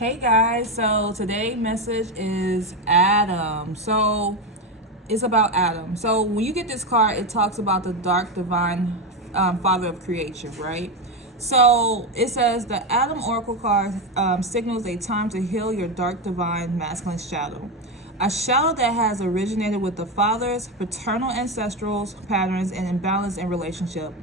Hey guys, so today's message is Adam. So it's about Adam. So when you get this card, it talks about the dark divine father of creation, right? So it says the Adam Oracle card signals a time to heal your dark divine masculine shadow. A shadow that has originated with the father's paternal ancestral patterns and imbalance in relationship.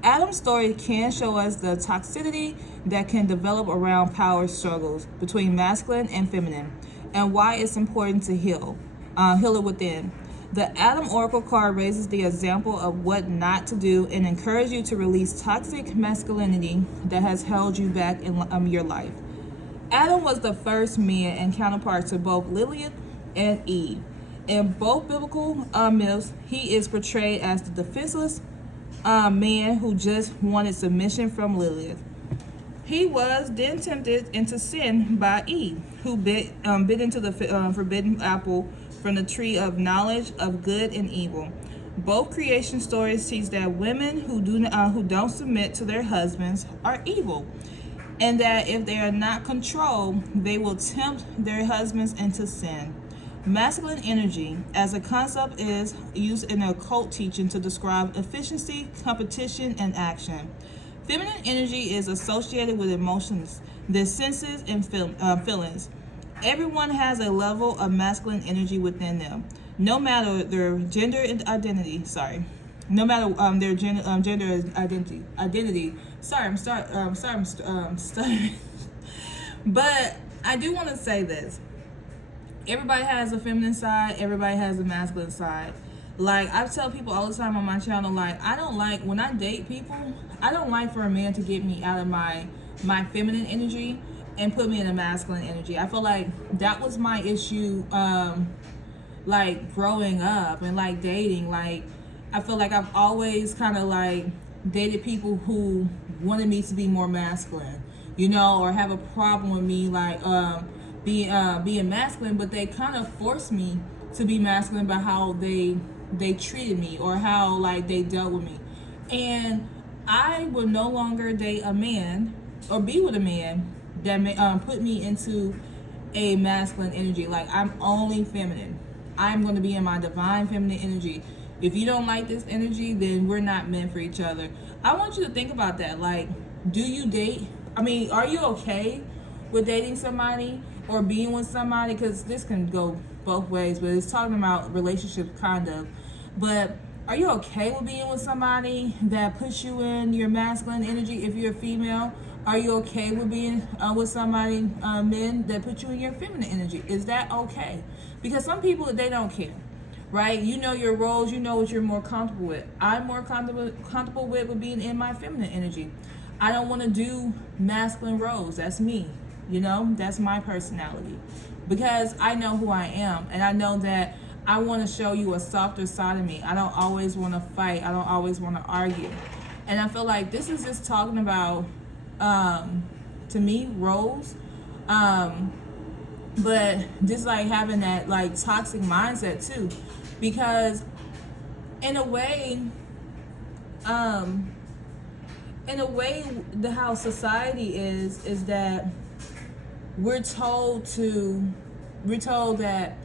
Adam's story can show us the toxicity that can develop around power struggles between masculine and feminine, and why it's important to heal it within. The Adam Oracle card raises the example of what not to do and encourages you to release toxic masculinity that has held you back in your life. Adam was the first man and counterpart to both Lilith and Eve. In both biblical myths, he is portrayed as the defenseless man who just wanted submission from Lilith. He was then tempted into sin by Eve, who bit into the forbidden apple from the tree of knowledge of good and evil. Both creation stories teach that women who don't submit to their husbands are evil, and that if they are not controlled, they will tempt their husbands into sin. Masculine energy as a concept is used in occult teaching to describe efficiency, competition, and action. Feminine energy is associated with emotions, the senses, and feelings. Everyone has a level of masculine energy within them, no matter their gender identity. No matter their gender identity. I'm stuttering. But I do want to say this. Everybody has a feminine side, everybody has a masculine side. Like, I tell people all the time on my channel, like, I don't like, when I date people, I don't like for a man to get me out of my feminine energy and put me in a masculine energy. I feel like that was my issue, like, growing up and, like, dating. Like, I feel like I've always kind of, like, dated people who wanted me to be more masculine, or have a problem with me, like, being masculine, but they kind of forced me to be masculine by how they treated me or how, like, they dealt with me. And I will no longer date a man or be with a man that may put me into a masculine energy. Like, I'm only feminine. I'm going to be in my divine feminine energy. If you don't like this energy, then we're not meant for each other. I want you to think about that. Like, do you date? Are you okay with dating somebody or being with somebody? Because this can go both ways, but it's talking about relationships, kind of. But are you okay with being with somebody that puts you in your masculine energy? If you're a female, are you okay with being with somebody, men, that put you in your feminine energy? Is that okay? Because some people, they don't care, right? You know your roles, you know what you're more comfortable with. I'm more comfortable with being in my feminine energy. I don't want to do masculine roles. That's me. That's my personality, because I know who I am, and I know that I want to show you a softer side of me. I don't always want to fight. I don't always want to argue. And I feel like this is just talking about, to me, roles, but just like having that, like, toxic mindset too, because in a way, the how society is that we're told that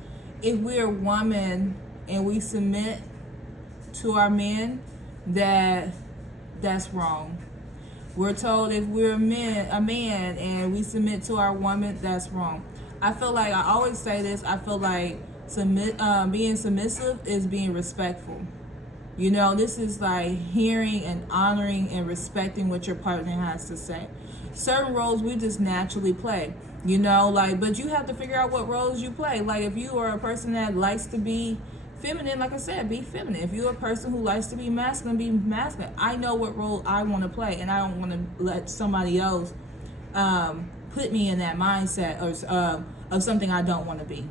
if we're a woman and we submit to our men, that's wrong. We're told if we're a man and we submit to our woman, that's wrong. I feel like, I always say this, I feel like being submissive is being respectful. This is like hearing and honoring and respecting what your partner has to say. Certain roles we just naturally play, but you have to figure out what roles you play. Like, if you are a person that likes to be feminine, like I said, be feminine. If you're a person who likes to be masculine, be masculine. I know what role I want to play, and I don't want to let somebody else put me in that mindset of something I don't want to be.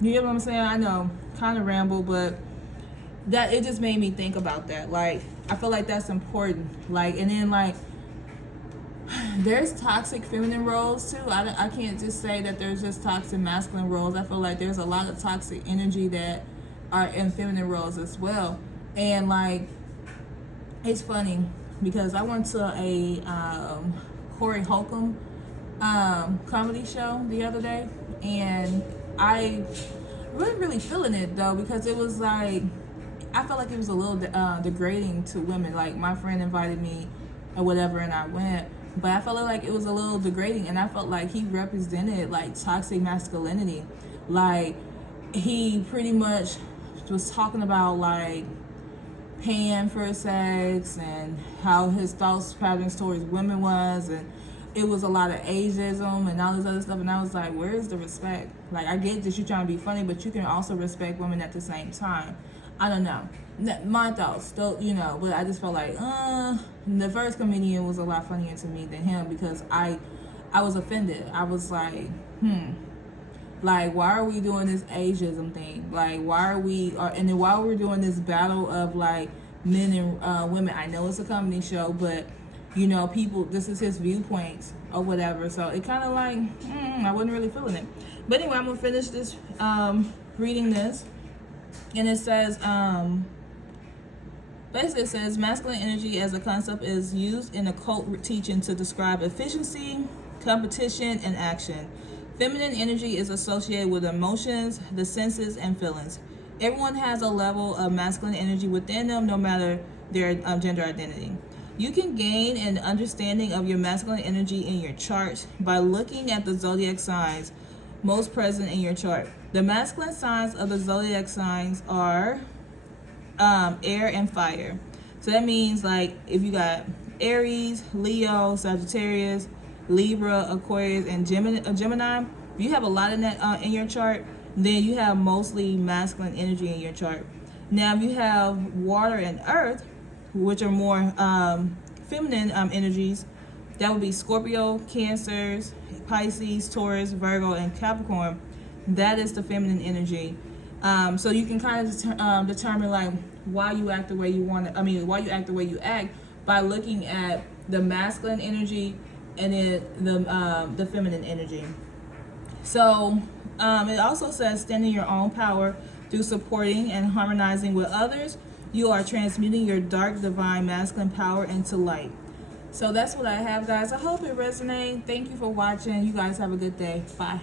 You get what I'm saying? I know, kind of ramble, but that, it just made me think about that. Like, I feel like that's important. Like, and then, like, there's toxic feminine roles too. I can't just say that there's just toxic masculine roles. I feel like there's a lot of toxic energy that are in feminine roles as well. And, like, it's funny because I went to a Corey Holcomb comedy show the other day, and I really feeling it though, because it was like I felt like it was a little degrading to women. Like my friend invited me or whatever, and I went, but I felt like it was a little degrading, and I felt like he represented like toxic masculinity. Like he pretty much was talking about like paying for sex and how his thoughts patterns towards women was, and it was a lot of ageism and all this other stuff. And I was like, where is the respect? Like, I get that you're trying to be funny, but you can also respect women at the same time. I don't know, my thoughts still, but I just felt like the first comedian was a lot funnier to me than him, because I was offended. I was like, like, why are we doing this ageism thing? Like, why are we, and then why we're doing this battle of like men and women? I know it's a comedy show, but people, this is his viewpoints or whatever. So it kind of like, I wasn't really feeling it. But anyway, I'm gonna finish this, reading this, and it says, basically it says, masculine energy as a concept is used in occult teaching to describe efficiency, competition, and action. Feminine energy is associated with emotions, the senses, and feelings. Everyone has a level of masculine energy within them, no matter their gender identity. You can gain an understanding of your masculine energy in your chart by looking at the zodiac signs most present in your chart. The masculine signs of the zodiac signs are air and fire. So that means like if you got Aries, Leo, Sagittarius, Libra, Aquarius, and Gemini, if you have a lot of that in your chart, then you have mostly masculine energy in your chart. Now, if you have water and earth, which are more feminine energies, that would be Scorpio, Cancers, Pisces, Taurus, Virgo, and Capricorn. That is the feminine energy. So you can kind of determine like why you act the way you want to. Why you act the way you act by looking at the masculine energy and then the feminine energy. So it also says, stand in your own power through supporting and harmonizing with others. You are transmuting your dark divine masculine power into light. So that's what I have, guys. I hope it resonates. Thank you for watching. You guys have a good day. Bye.